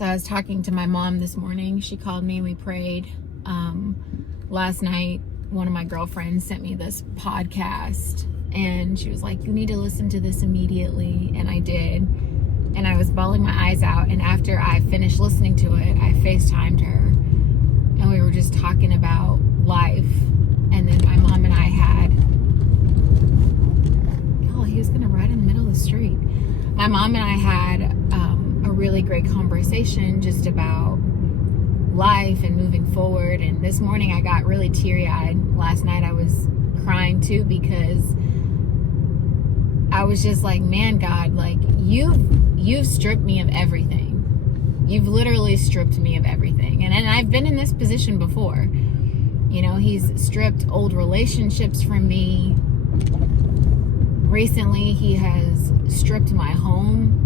So I was talking to my mom this morning. She called me and we prayed. Last night, one of my girlfriends sent me this podcast and she was like, you need to listen to this immediately. And I did. And I was bawling my eyes out. And after I finished listening to it, I FaceTimed her and we were just talking about life. And then my mom and I had, oh, he was going to ride in the middle of the street. My mom and I had a really great conversation just about life and moving forward. And this morning I got really teary-eyed. Last night I was crying too, because I was just like, man, God, like you've stripped me of everything. You've literally stripped me of everything. And I've been in this position before. You know, he's stripped old relationships from me. Recently, he has stripped my home.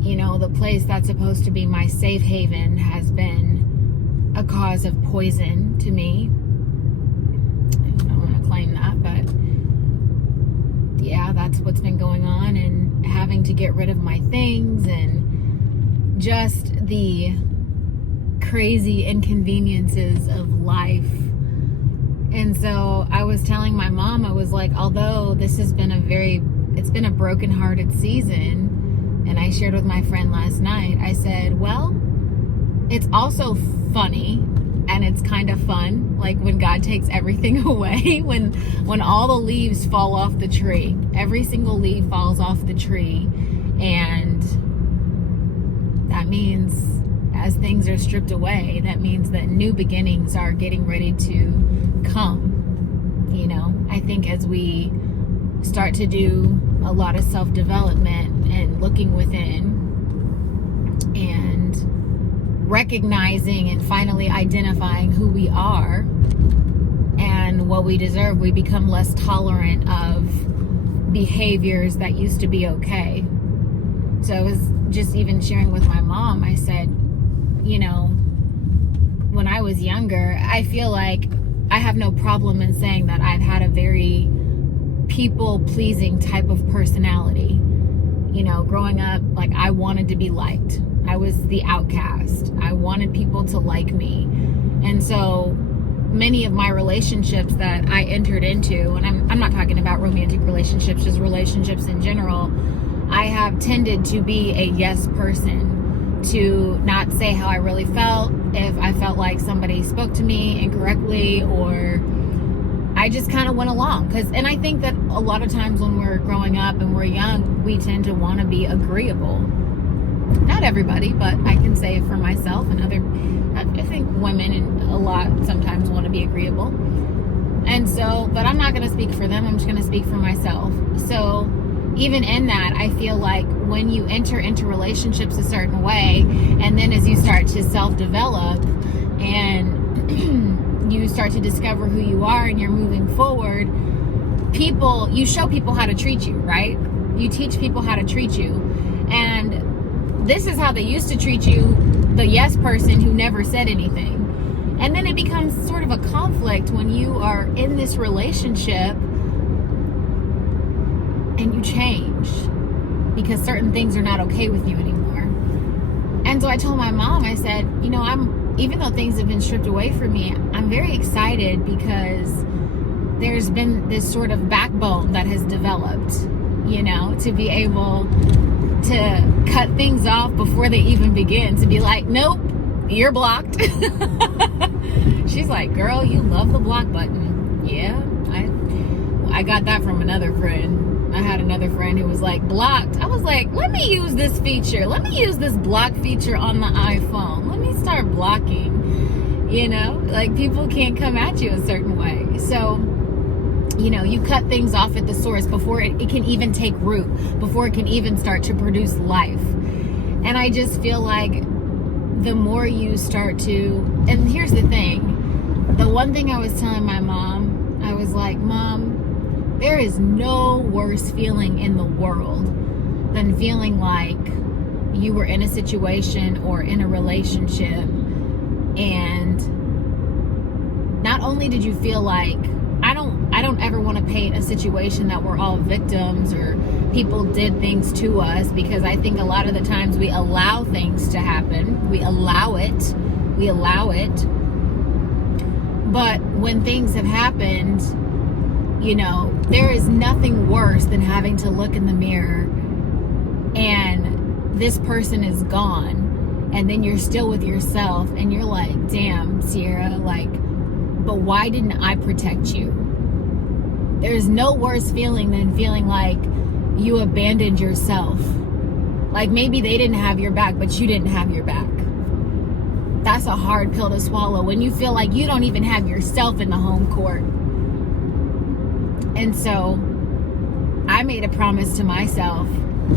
You know, the place that's supposed to be my safe haven has been a cause of poison to me. I don't want to claim that, but yeah, that's what's been going on, and having to get rid of my things and just the crazy inconveniences of life. And so I was telling my mom, I was like, although this has been it's been a brokenhearted season, and I shared with my friend last night, I said, well, it's also funny and it's kind of fun, like when God takes everything away, when all the leaves fall off the tree, every single leaf falls off the tree, and that means as things are stripped away, that means that new beginnings are getting ready to come. You know, I think as we start to do a lot of self-development and looking within and recognizing and finally identifying who we are and what we deserve, we become less tolerant of behaviors that used to be okay. So I was just even sharing with my mom, I said, you know, when I was younger, I feel like I have no problem in saying that I've had a very people-pleasing type of personality. You know, growing up, like I wanted to be liked. I was the outcast. I wanted people to like me. And so many of my relationships that I entered into, and I'm not talking about romantic relationships, just relationships in general, I have tended to be a yes person, to not say how I really felt if I felt like somebody spoke to me incorrectly, or I just kind of went along. And I think that a lot of times when we're growing up and we're young, we tend to want to be agreeable. Not everybody, but I can say for myself and I think women and a lot sometimes want to be agreeable. And so, but I'm not going to speak for them. I'm just going to speak for myself. So even in that, I feel like when you enter into relationships a certain way, and then as you start to self-develop and you start to discover who you are and you're moving forward, you show people how to treat you, right? You teach people how to treat you. And this is how they used to treat you, the yes person who never said anything. And then it becomes sort of a conflict when you are in this relationship and you change because certain things are not okay with you anymore. And so I told my mom, I said, you know, even though things have been stripped away from me, I'm very excited because there's been this sort of backbone that has developed, you know, to be able to cut things off before they even begin, to be like, nope, you're blocked. She's like, girl, you love the block button. Yeah, I got that from another friend. I had another friend who was like, blocked. I was like, let me use this feature. Let me use this block feature on the iPhone. Let me start blocking, you know, like people can't come at you a certain way. So, you know, you cut things off at the source before it can even take root, before it can even start to produce life. And I just feel like the more you start to, and here's the thing, the one thing I was telling my mom, I was like, Mom, there is no worse feeling in the world than feeling like you were in a situation or in a relationship, and not only did you feel like, I don't ever want to paint a situation that we're all victims or people did things to us, because I think a lot of the times we allow things to happen. We allow it. But when things have happened, you know, there is nothing worse than having to look in the mirror and this person is gone, and then you're still with yourself and you're like, damn, Sierra, like, but why didn't I protect you? There's no worse feeling than feeling like you abandoned yourself. Like maybe they didn't have your back, but you didn't have your back. That's a hard pill to swallow when you feel like you don't even have yourself in the home court. And so I made a promise to myself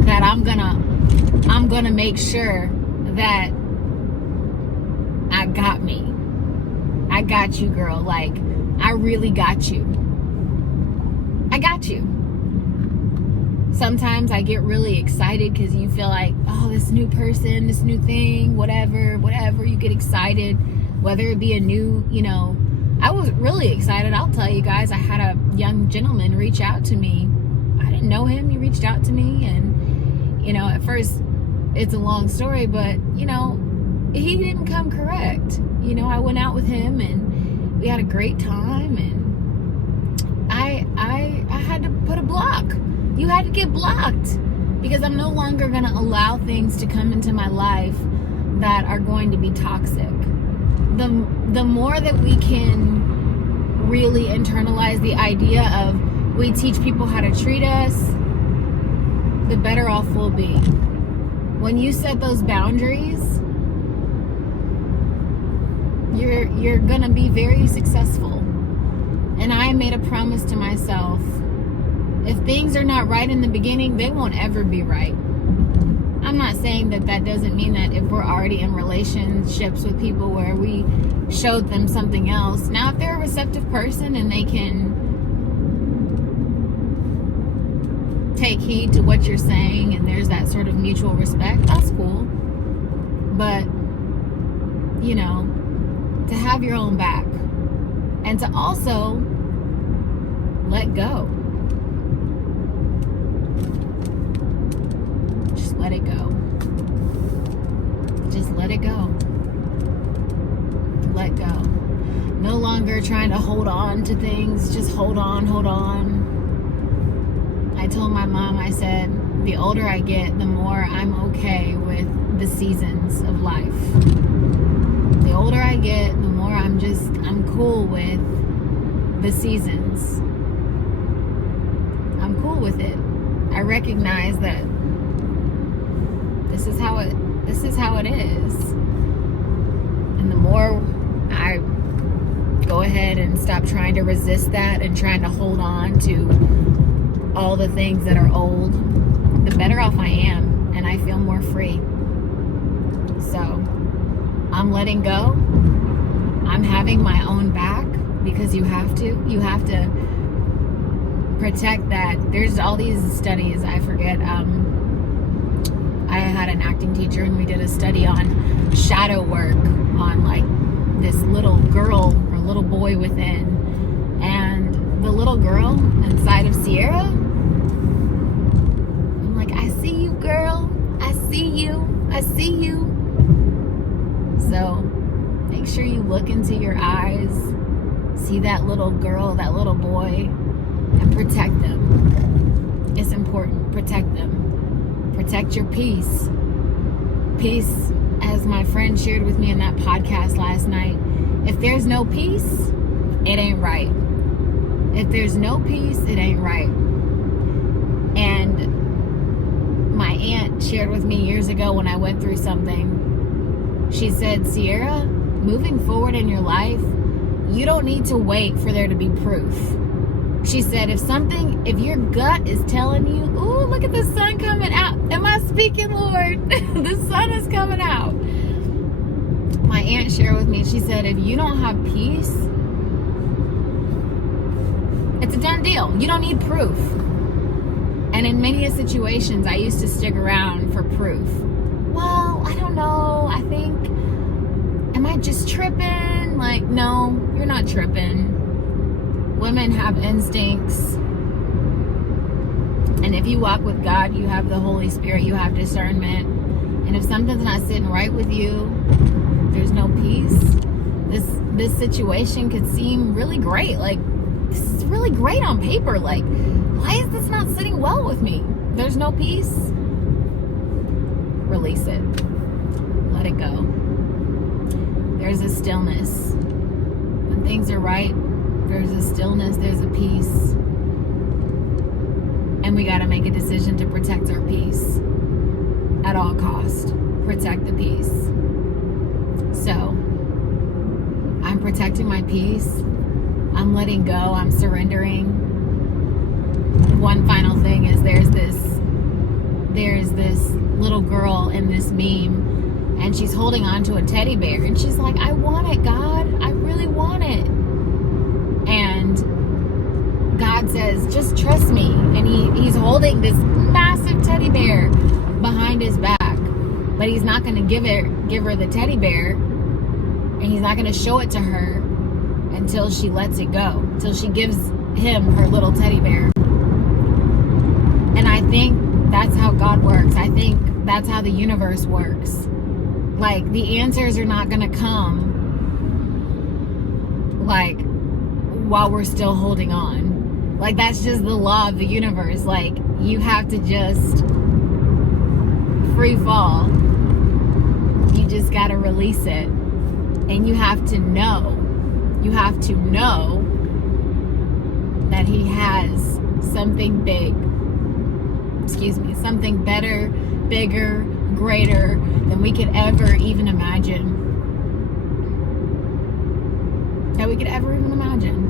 that I'm gonna make sure that I got me. I got you, girl. Like, I really got you. I got you. Sometimes I get really excited because you feel like, oh, this new person, this new thing, whatever. You get excited, whether it be a new, you know. I was really excited. I'll tell you guys, I had a young gentleman reach out to me. I didn't know him. He reached out to me, and, you know, at first, it's a long story, but, you know, he didn't come correct. You know, I went out with him, and we had a great time, and I had to put a block. You had to get blocked, because I'm no longer going to allow things to come into my life that are going to be toxic. The more that we can really internalize the idea of we teach people how to treat us, the better off we'll be. When you set those boundaries, you're gonna be very successful. And I made a promise to myself, if things are not right in the beginning, they won't ever be right. I'm not saying that doesn't mean that if we're already in relationships with people where we showed them something else. Now, if they're a receptive person and they can take heed to what you're saying and there's that sort of mutual respect, that's cool. But, you know, to have your own back and to also let go. Just let it go. Just let it go. Let go. No longer trying to hold on to things. Just hold on. I told my mom, I said, the older I get, the more I'm okay with the seasons of life. The older I get, the more I'm cool with the seasons. I'm cool with it. I recognize that this is how it is. And the more I go ahead and stop trying to resist that and trying to hold on to all the things that are old, the better off I am, and I feel more free. So I'm letting go. I'm having my own back, because you have to protect that. There's all these studies, I forget, I had an acting teacher and we did a study on shadow work on like this little girl or little boy within, and the little girl inside of Sierra, I'm like, I see you, girl. I see you. So make sure you look into your eyes, see that little girl, that little boy, and protect them. It's important. Protect them. Protect your peace. Peace, as my friend shared with me in that podcast last night, if there's no peace, it ain't right. If there's no peace, it ain't right. And my aunt shared with me years ago when I went through something, she said, Sierra, moving forward in your life, you don't need to wait for there to be proof. She said, if your gut is telling you, ooh, look at the sun coming out. Am I speaking, Lord? The sun is coming out. My aunt shared with me, she said, if you don't have peace, it's a done deal. You don't need proof. And in many situations, I used to stick around for proof. Well, I don't know. I think, am I just tripping? Like, no, you're not tripping. Women have instincts, And if you walk with God, you have the Holy Spirit, you have discernment. And if something's not sitting right with you, there's no peace. This situation could seem really great. Like, this is really great on paper. Like, why is this not sitting well with me? There's no peace. Release it. Let it go. There's a stillness. When things are right, there's a stillness, there's a peace. And we got to make a decision to protect our peace at all cost. Protect the peace. So, I'm protecting my peace. I'm letting go. I'm surrendering. One final thing is there's this little girl in this meme, and she's holding on to a teddy bear, and she's like, I want it, God. I really want it. And God says, just trust me. And he's holding this massive teddy bear behind his back, but he's not going to give her the teddy bear, and he's not going to show it to her until she lets it go, until she gives him her little teddy bear. And I think that's how God works. I think that's how the universe works. Like, the answers are not going to come like while we're still holding on. Like, that's just the law of the universe. Like, you have to just free fall. You just got to release it. And you have to know that he has something big, something better, bigger, greater than we could ever even imagine.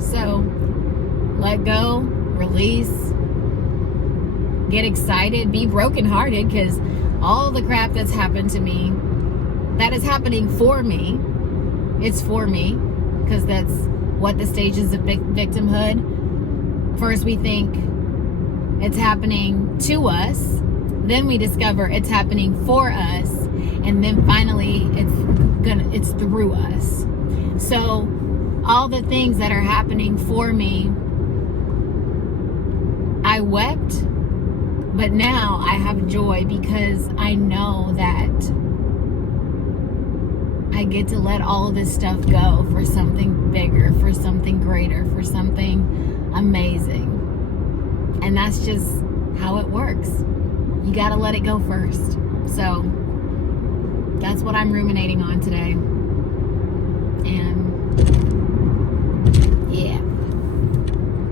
So, let go, release, get excited, be brokenhearted, because all the crap that's happened to me, that is happening for me. It's for me, because that's what the stages of victimhood. First we think it's happening to us, then we discover it's happening for us, and then finally it's through us. So all the things that are happening for me, I wept, but now I have joy because I know that I get to let all of this stuff go for something bigger, for something greater, for something amazing. And that's just how it works. You got to let it go first. So that's what I'm ruminating on today. And